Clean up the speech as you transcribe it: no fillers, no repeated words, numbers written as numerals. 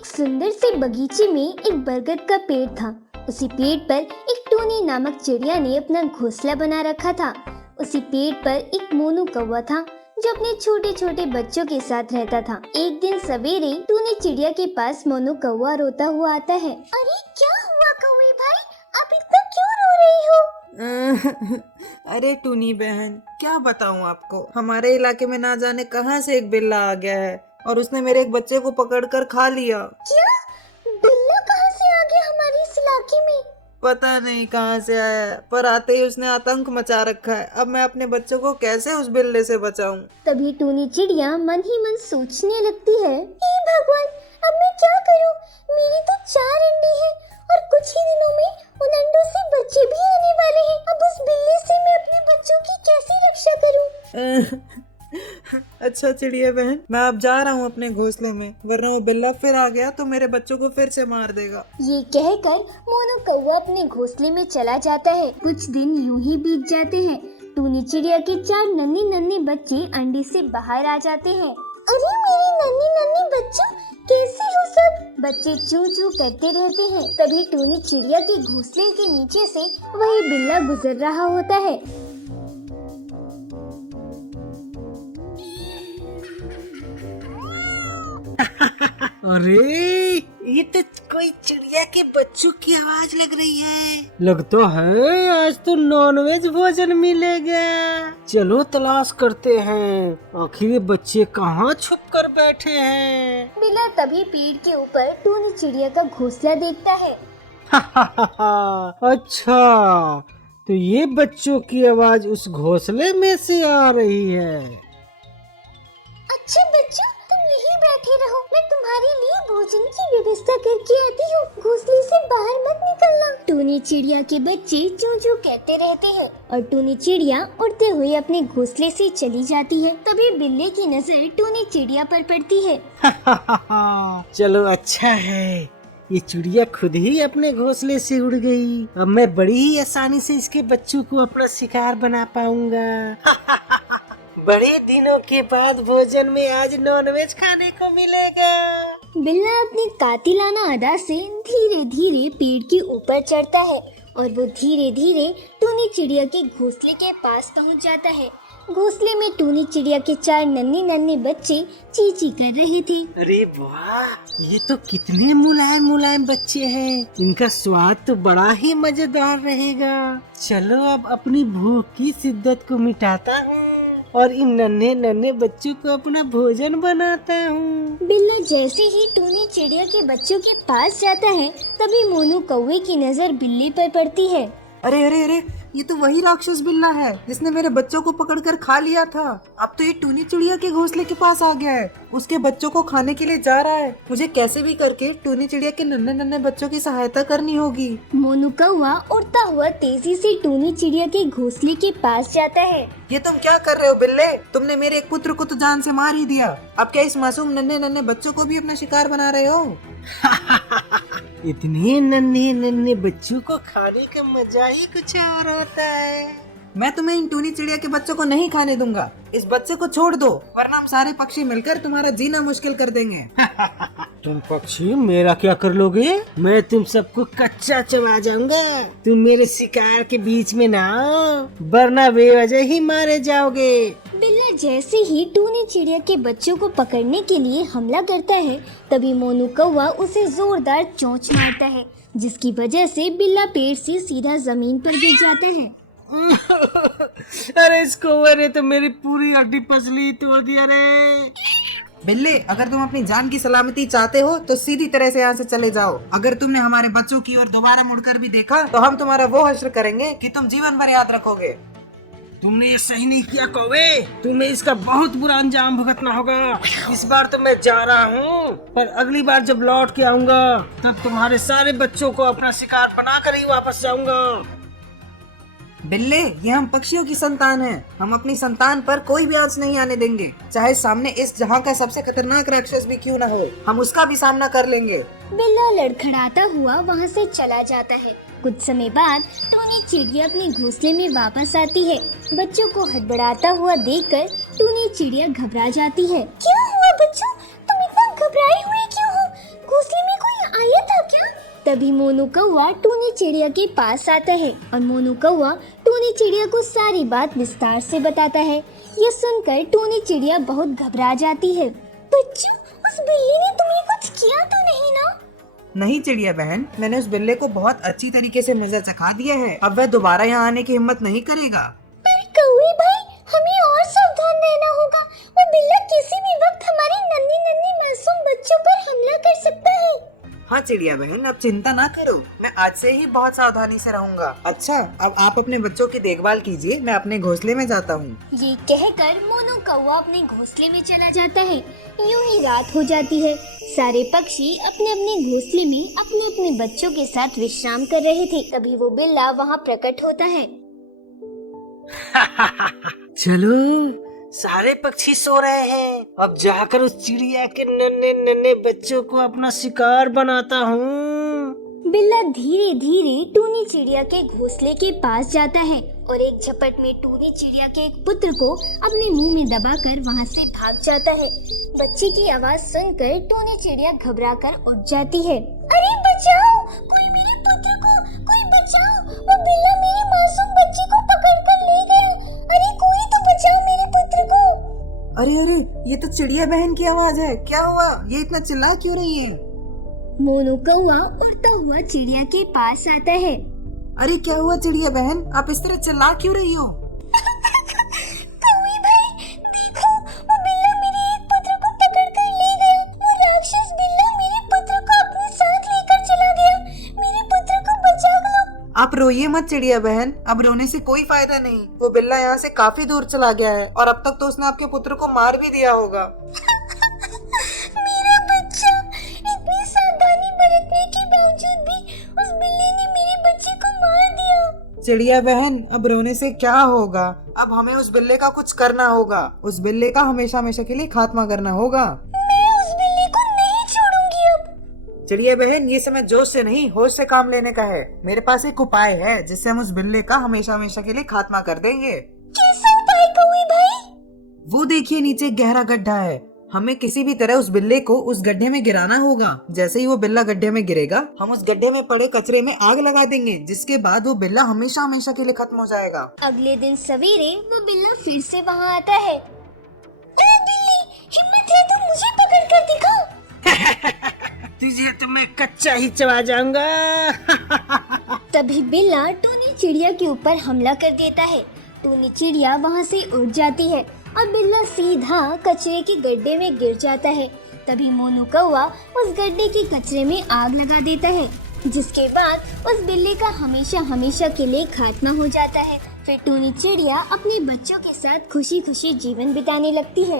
एक सुंदर से बगीचे में एक बरगद का पेड़ था। उसी पेड़ पर एक टूनी नामक चिड़िया ने अपना घोंसला बना रखा था। उसी पेड़ पर एक मोनू कौवा था जो अपने छोटे छोटे बच्चों के साथ रहता था। एक दिन सवेरे टूनी चिड़िया के पास मोनू कौवा रोता हुआ आता है। अरे क्या हुआ कौवे भाई, आप इतना क्यों रो रही हो? अरे टूनी बहन, क्या बताऊं आपको, हमारे इलाके में ना जाने कहां से एक बिल्ला आ गया है और उसने मेरे एक बच्चे को पकड़कर खा लिया। क्या? बिल्ला कहां से आ गया हमारे इस इलाके में? पता नहीं कहां से आया है, पर आते ही उसने आतंक मचा रखा है। अब मैं अपने बच्चों को कैसे उस बिल्ले से बचाऊं? तभी टूनी चिड़िया मन ही मन सोचने लगती है, हे भगवान, अब मैं क्या करूं? मेरी तो 4 अंडे हैं और कुछ ही दिनों में उन अंडों से बच्चे भी आने वाले हैं। अब उस बिल्ले से मैं अपने बच्चों की कैसे रक्षा करूं? अच्छा चिड़िया बहन, मैं अब जा रहा हूँ अपने घोंसले में, वरना वो बिल्ला फिर आ गया तो मेरे बच्चों को फिर से मार देगा। ये कहकर मोनू कौवा अपने घोंसले में चला जाता है। कुछ दिन यूं ही बीत जाते हैं। टूनी चिड़िया के 4 नन्हे नन्हे बच्चे अंडे से बाहर आ जाते हैं। अरे मेरे नन्हे नन्हे बच्चों, कैसे हो सब? बच्चे चू चू करते रहते हैं। तभी टूनी चिड़िया के घोंसले के नीचे से वही बिल्ला गुजर रहा होता है। अरे ये तो कोई चिड़िया के बच्चों की आवाज लग रही है। लगता है आज तो नॉनवेज भोजन मिलेगा। चलो तलाश करते हैं, आखिर ये बच्चे कहाँ छुप कर बैठे हैं। बिल्ला तभी पेड़ के ऊपर टूनी चिड़िया का घोंसला देखता है। अच्छा, तो ये बच्चों की आवाज उस घोंसले में से आ रही है। अच्छा बच्चों, तुम यहीं बैठे रहो, मैं तुम्हारे लिए भोजन की व्यवस्था करके आती हूँ। घोंसले से बाहर मत निकलना। टूनी चिड़िया के बच्चे चू चू कहते रहते हैं और टूनी चिड़िया उड़ते हुए अपने घोंसले से चली जाती है। तभी बिल्ले की नजर टूनी चिड़िया पर पड़ती है। चलो अच्छा है, ये चिड़िया खुद ही अपने घोंसले से उड़ गई। अब मैं बड़ी ही आसानी से इसके बच्चों को अपना शिकार बना पाऊंगा। बड़े दिनों के बाद भोजन में आज नॉनवेज खाने को मिलेगा। बिल्ला अपनी कातिलाना अदा से धीरे धीरे पेड़ के ऊपर चढ़ता है और वो धीरे धीरे टूनी चिड़िया के घोंसले के पास पहुंच जाता है। घोंसले में टूनी चिड़िया के 4 नन्हे नन्हे बच्चे ची ची कर रहे थे। अरे वाह, ये तो कितने मुलायम मुलायम बच्चे हैं। इनका स्वाद तो बड़ा ही मजेदार रहेगा। चलो अब अपनी भूख की शिद्दत को मिटाता हूँ और इन नन्हे नन्हे बच्चों को अपना भोजन बनाता हूँ। बिल्ला जैसे ही टूनी चिड़िया के बच्चों के पास जाता है, तभी मोनू कौवे की नजर बिल्ली पर पड़ती है। अरे अरे अरे, ये तो वही राक्षस बिल्ला है जिसने मेरे बच्चों को पकड़कर खा लिया था। अब तो ये टूनी चिड़िया के घोंसले के पास आ गया है, उसके बच्चों को खाने के लिए जा रहा है। मुझे कैसे भी करके टूनी चिड़िया के नन्हे नन्हे बच्चों की सहायता करनी होगी। मोनू कौवा उड़ता हुआ तेजी से टूनी चिड़िया के घोंसले के पास जाता है। ये तुम क्या कर रहे हो बिल्ले? तुमने मेरे एक पुत्र को तो जान से मार ही दिया, अब क्या इस मासूम नन्हे नन्हे बच्चों को भी अपना शिकार बना रहे हो? इतने नन्हे नन्हे बच्चों को खाने का मजा ही कुछ और होता है। मैं तुम्हें इन टूनी चिड़िया के बच्चों को नहीं खाने दूंगा। इस बच्चे को छोड़ दो, वरना हम सारे पक्षी मिलकर तुम्हारा जीना मुश्किल कर देंगे। तुम पक्षी मेरा क्या कर लोगे? मैं तुम सबको कच्चा चबा जाऊंगा। तुम मेरे शिकार के बीच में ना आओ, वरना बेवजह ही मारे जाओगे। बिल्ला जैसे ही टूनी चिड़िया के बच्चों को पकड़ने के लिए हमला करता है, तभी मोनू कौवा उसे जोरदार चोंच मारता है, जिसकी वजह से बिल्ला पेड़ से सीधा जमीन पर गिर जाता है। अरे इस कौवे ने तो मेरी पूरी हड्डी पसली तोड़ दिया रे। बिल्ले, अगर तुम अपनी जान की सलामती चाहते हो तो सीधी तरह से यहाँ से चले जाओ। अगर तुमने हमारे बच्चों की ओर दोबारा मुड़कर भी देखा तो हम तुम्हारा वो हश्र करेंगे कि तुम जीवन भर याद रखोगे। तुमने ये सही नहीं किया कौवे, तुम्हें इसका बहुत बुरा अंजाम भुगतना होगा। इस बार तो मैं जा रहा हूँ, पर अगली बार जब लौट के आऊंगा तब तुम्हारे सारे बच्चों को अपना शिकार बनाकर ही वापस जाऊंगा। बिल्ले, ये हम पक्षियों की संतान हैं। हम अपनी संतान पर कोई भी आंच नहीं आने देंगे, चाहे सामने इस जहां का सबसे खतरनाक राक्षस भी क्यों ना हो, हम उसका भी सामना कर लेंगे। बिल्ला लड़खड़ाता हुआ वहाँ से चला जाता है। कुछ समय बाद टूनी चिड़िया अपने घोंसले में वापस आती है। बच्चों को हड़बड़ाता हुआ देखकर टूनी चिड़िया घबरा जाती है। क्या हुआ बच्चों, तुम इतना घबराए हुए क्यों हो? घोंसले तभी मोनू कौवा टूनी चिड़िया के पास आता है और मोनू कौवा टूनी चिड़िया को सारी बात विस्तार से बताता है। यह सुनकर टूनी चिड़िया बहुत घबरा जाती है। बच्चों, उस बिल्ली ने तुम्हें कुछ किया तो नहीं ना? नहीं चिड़िया बहन, मैंने उस बिल्ले को बहुत अच्छी तरीके से मजा चखा दिया है। अब वह दोबारा यहाँ आने की हिम्मत नहीं करेगा। पर कौवे भाई, हमें और सावधान रहना होगा। वो बिल्ला किसी भी वक्त हमारे नन्ही नन्ही मासूम बच्चों पर हमला कर सकता है। हाँ चिड़िया बहन, अब चिंता ना करो, मैं आज से ही बहुत सावधानी से रहूंगा। अच्छा, अब आप अपने बच्चों की देखभाल कीजिए, मैं अपने घोंसले में जाता हूँ। ये कहकर मोनू कौवा अपने घोंसले में चला जाता है। यूं ही रात हो जाती है। सारे पक्षी अपने अपने घोंसले में अपने अपने बच्चों के साथ विश्राम कर रहे थे। तभी वो बिल्ला वहाँ प्रकट होता है। चलो, सारे पक्षी सो रहे हैं। अब जाकर उस चिड़िया के नन्हे नन्हे बच्चों को अपना शिकार बनाता हूँ। बिल्ला धीरे धीरे टूनी चिड़िया के घोंसले के पास जाता है और एक झपट में टूनी चिड़िया के एक पुत्र को अपने मुंह में दबाकर वहाँ से भाग जाता है। बच्चे की आवाज सुनकर टूनी चिड़िया घबराकर उठ जाती है। अरे बचाओ, कोई मेरे पुत्र को, कोई बचाओ, वो बिल्ला मेरे मासूम बच्चे को पकड़कर ले गया। अरे कोई तो बचाओ मेरे पुत्र को। अरे अरे, ये तो चिड़िया बहन की आवाज है। क्या हुआ? ये इतना चिल्ला क्यों रही है? मोनू कौवा उड़ता हुआ चिड़िया के पास आता है। अरे क्या हुआ चिड़िया बहन, आप इस तरह चिल्ला क्यों रही हो? कौवे भाई, देखो, वो बिल्ला मेरे एक पुत्र को पकड़कर ले गया। वो राक्षस बिल्ला मेरे पुत्र को अपने साथ लेकर चला गया। मेरे पुत्र को बचा लो। आप रोइए मत चिड़िया बहन, अब रोने से कोई फायदा नहीं। वो बिल्ला यहाँ से काफी दूर चला गया है और अब तक तो उसने आपके पुत्र को मार भी दिया होगा। मेरा बच्चा, इतनी सावधानी बरतने के बावजूद भी उस बिल्ली ने मेरे बच्चे को मार दिया। चिड़िया बहन, अब रोने से क्या होगा? अब हमें उस बिल्ले का कुछ करना होगा। उस बिल्ले का हमेशा हमेशा के लिए खात्मा करना होगा। मैं उस बिल्ली को नहीं छोड़ूंगी अब। चिड़िया बहन, ये समय जोश से नहीं, होश से काम लेने का है। मेरे पास एक उपाय है जिससे हम उस बिल्ले का हमेशा हमेशा के लिए खात्मा कर देंगे। कैसा उपाय कौवे भाई? वो देखिए, नीचे एक गहरा गड्ढा है। हमें किसी भी तरह उस बिल्ले को उस गड्ढे में गिराना होगा। जैसे ही वो बिल्ला गड्ढे में गिरेगा, हम उस गड्ढे में पड़े कचरे में आग लगा देंगे, जिसके बाद वो बिल्ला हमेशा हमेशा के लिए खत्म हो जाएगा। अगले दिन सवेरे वो बिल्ला फिर से वहाँ आता है। बिल्ली, हिम्मत है तो मुझे पकड़ कर दिखा। तुझे तो मैं कच्चा ही चबा जाऊंगा। तभी बिल्ला टूनी चिड़िया के ऊपर हमला कर देता है। टूनी चिड़िया वहाँ से उड़ जाती है और बिल्ला सीधा कचरे के गड्ढे में गिर जाता है। तभी मोनू कौवा उस गड्ढे के कचरे में आग लगा देता है, जिसके बाद उस बिल्ली का हमेशा हमेशा के लिए खात्मा हो जाता है। फिर टूनी चिड़िया अपने बच्चों के साथ खुशी खुशी जीवन बिताने लगती है।